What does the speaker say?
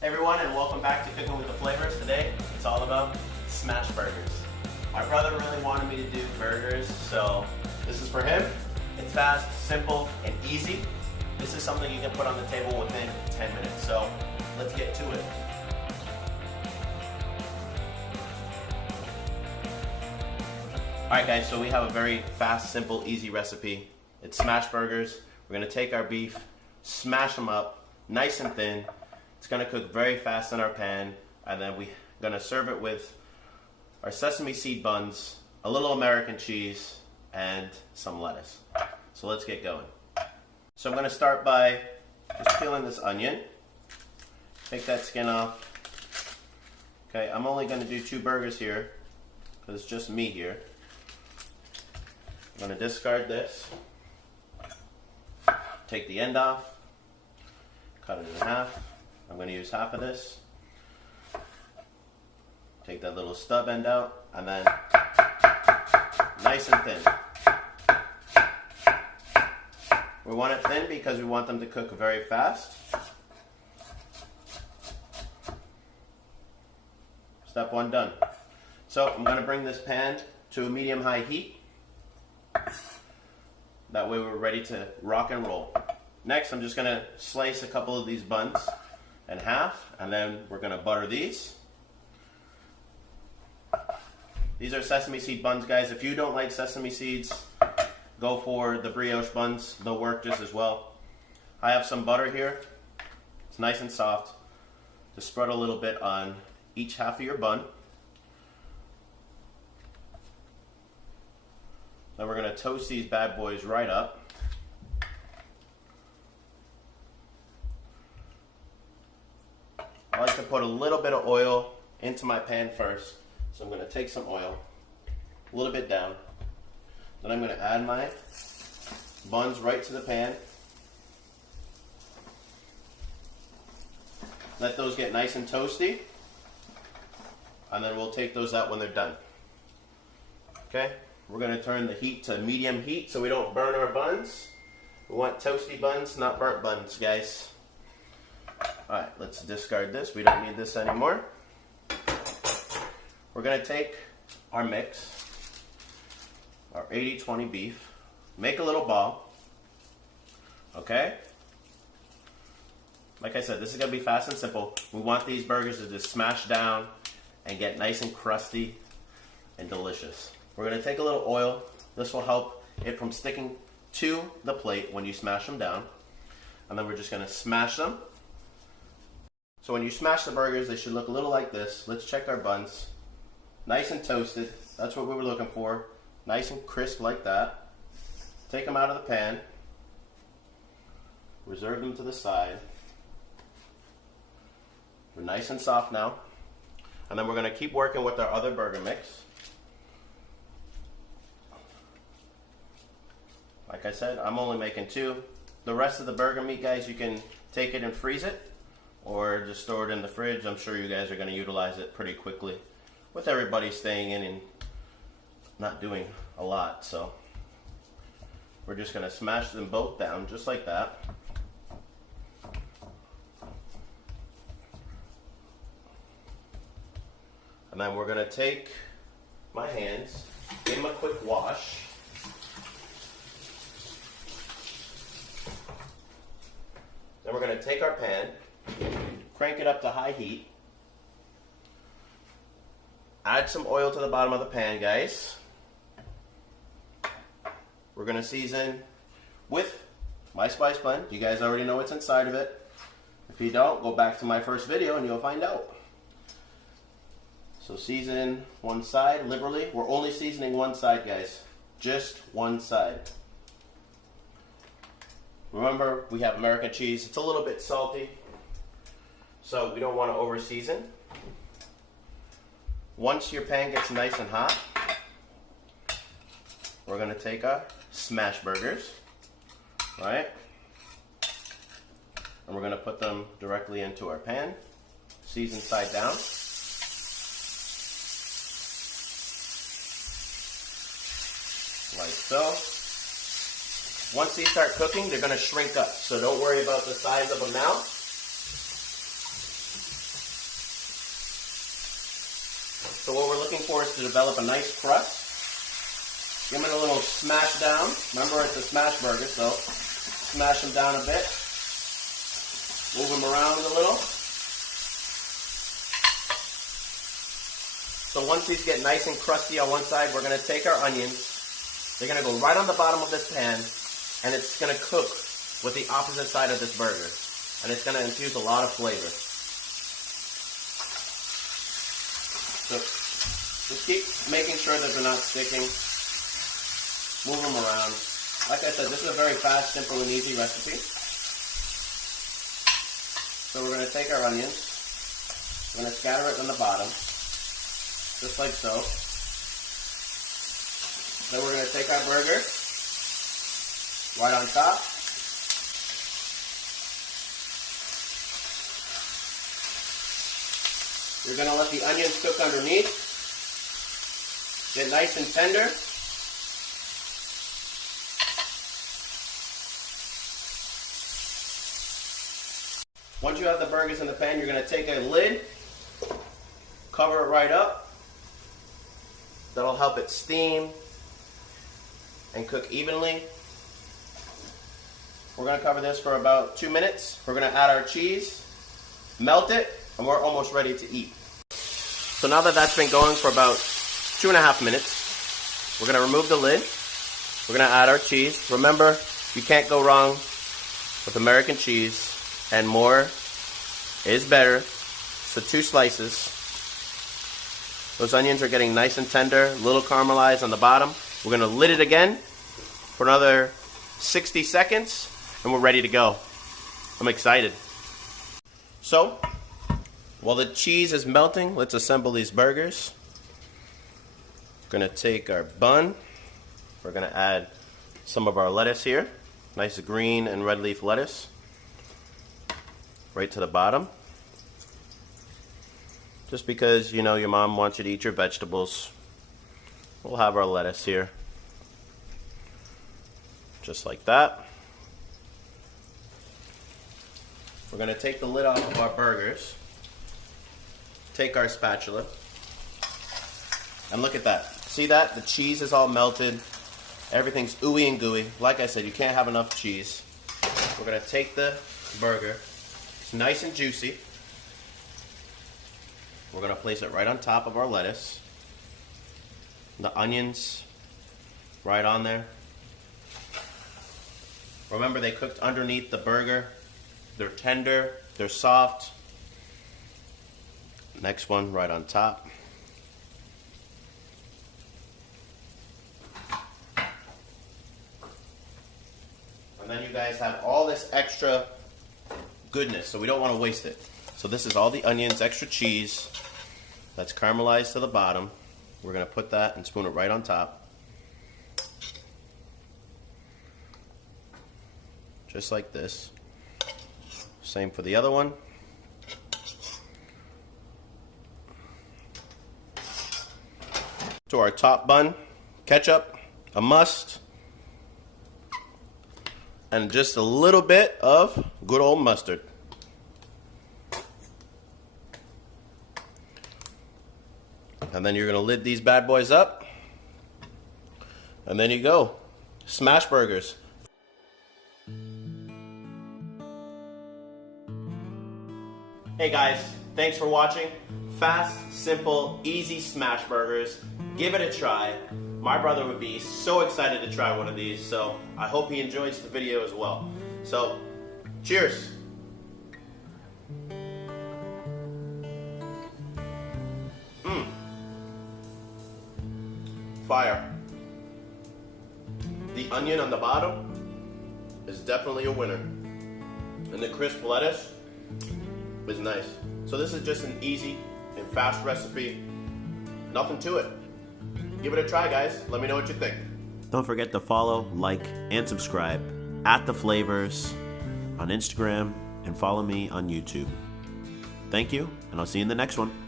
Hey everyone, and welcome back to Cooking with the Flavors. Today, it's all about smash burgers. My brother really wanted me to do burgers, so this is for him. It's fast, simple, and easy. This is something you can put on the table within 10 minutes, so let's get to it. Alright guys, so we have a very fast, simple, easy recipe. It's smash burgers. We're going to take our beef, smash them up, nice and thin. It's going to cook very fast in our pan, and then we're going to serve it with our sesame seed buns, a little American cheese, and some lettuce. So let's get going. So I'm going to start by just peeling this onion. Take that skin off. Okay, I'm only going to do 2 burgers here, because it's just me here. I'm going to discard this. Take the end off. Cut it in half. I'm going to use half of this. Take that little stub end out, and then nice and thin. We want it thin because we want them to cook very fast. Step 1 done. So I'm going to bring this pan to a medium-high heat. That way we're ready to rock and roll. Next, I'm just going to slice a couple of these buns in half, and then we're going to butter these. These are sesame seed buns, guys. If you don't like sesame seeds, go for the brioche buns. They'll work just as well. I have some butter here. It's nice and soft. Just spread a little bit on each half of your bun. Then we're going to toast these bad boys right up. I like to put a little bit of oil into my pan first. So I'm going to take some oil, a little bit down. Then I'm going to add my buns right to the pan. Let those get nice and toasty. And then we'll take those out when they're done. Okay? We're going to turn the heat to medium heat so we don't burn our buns. We want toasty buns, not burnt buns, guys. Alright, let's discard this. We don't need this anymore. We're going to take our mix, our 80-20 beef, make a little ball. Okay? Like I said, this is going to be fast and simple. We want these burgers to just smash down and get nice and crusty and delicious. We're going to take a little oil. This will help it from sticking to the plate when you smash them down. And then we're just going to smash them. So when you smash the burgers, they should look a little like this. Let's check our buns. Nice and toasted. That's what we were looking for. Nice and crisp like that. Take them out of the pan. Reserve them to the side. They're nice and soft now. And then we're going to keep working with our other burger mix. Like I said, I'm only making 2. The rest of the burger meat, guys, you can take it and freeze it, or just store it in the fridge. I'm sure you guys are going to utilize it pretty quickly with everybody staying in and not doing a lot. So we're just going to smash them both down just like that. And then we're going to take my hands, give them a quick wash. Then we're going to take our pan, crank it up to high heat, add some oil to the bottom of the pan, guys. We're going to season with my spice blend. You guys already know what's inside of it. If you don't, go back to my first video and you'll find out. So season one side liberally. We're only seasoning one side, guys. Just one side. Remember, we have American cheese. It's a little bit salty, so we don't want to over season. Once your pan gets nice and hot, we're going to take our smash burgers, right? And we're going to put them directly into our pan, seasoned side down. Like so. Once these start cooking, they're going to shrink up, so don't worry about the size of them now. So what we're looking for is to develop a nice crust. Give them a little smash down. Remember, it's a smash burger, so smash them down a bit. Move them around a little. So once these get nice and crusty on one side, we're going to take our onions. They're going to go right on the bottom of this pan, and it's going to cook with the opposite side of this burger. And it's going to infuse a lot of flavor. So just keep making sure that they're not sticking. Move them around. Like I said, this is a very fast, simple, and easy recipe. So we're going to take our onions. We're going to scatter it on the bottom. Just like so. Then we're going to take our burger right on top. You're going to let the onions cook underneath. Get nice and tender. Once you have the burgers in the pan, you're going to take a lid, cover it right up. That'll help it steam and cook evenly. We're going to cover this for about 2 minutes. We're going to add our cheese, melt it, and we're almost ready to eat. So now that that's been going for about 2.5 minutes, we're going to remove the lid. We're going to add our cheese. Remember, you can't go wrong with American cheese, and more is better. So 2 slices. Those onions are getting nice and tender, a little caramelized on the bottom. We're going to lid it again for another 60 seconds, and we're ready to go. I'm excited. So, while the cheese is melting, let's assemble these burgers. We're going to take our bun. We're going to add some of our lettuce here. Nice green and red leaf lettuce. Right to the bottom. Just because, you know, your mom wants you to eat your vegetables. We'll have our lettuce here. Just like that. We're going to take the lid off of our burgers. Take our spatula. And look at that. See that? The cheese is all melted. Everything's ooey and gooey. Like I said, you can't have enough cheese. We're going to take the burger. It's nice and juicy. We're going to place it right on top of our lettuce. The onions right on there. Remember, they cooked underneath the burger. They're tender, they're soft. Next one right on top. And then you guys have all this extra goodness, so we don't want to waste it. So this is all the onions, extra cheese that's caramelized to the bottom. We're going to put that and spoon it right on top. Just like this. Same for the other one. To our top bun, ketchup, a must, and just a little bit of good old mustard. And then you're going to lid these bad boys up. And then you go. Smash burgers. Hey guys, thanks for watching. Fast, simple, easy smash burgers. Give it a try. My brother would be so excited to try one of these, so I hope he enjoys the video as well. So, cheers. Fire. The onion on the bottom is definitely a winner. And the crisp lettuce is nice. So this is just an easy and fast recipe. Nothing to it. Give it a try, guys. Let me know what you think. Don't forget to follow, like, and subscribe at The Flavors on Instagram and follow me on YouTube. Thank you, and I'll see you in the next one.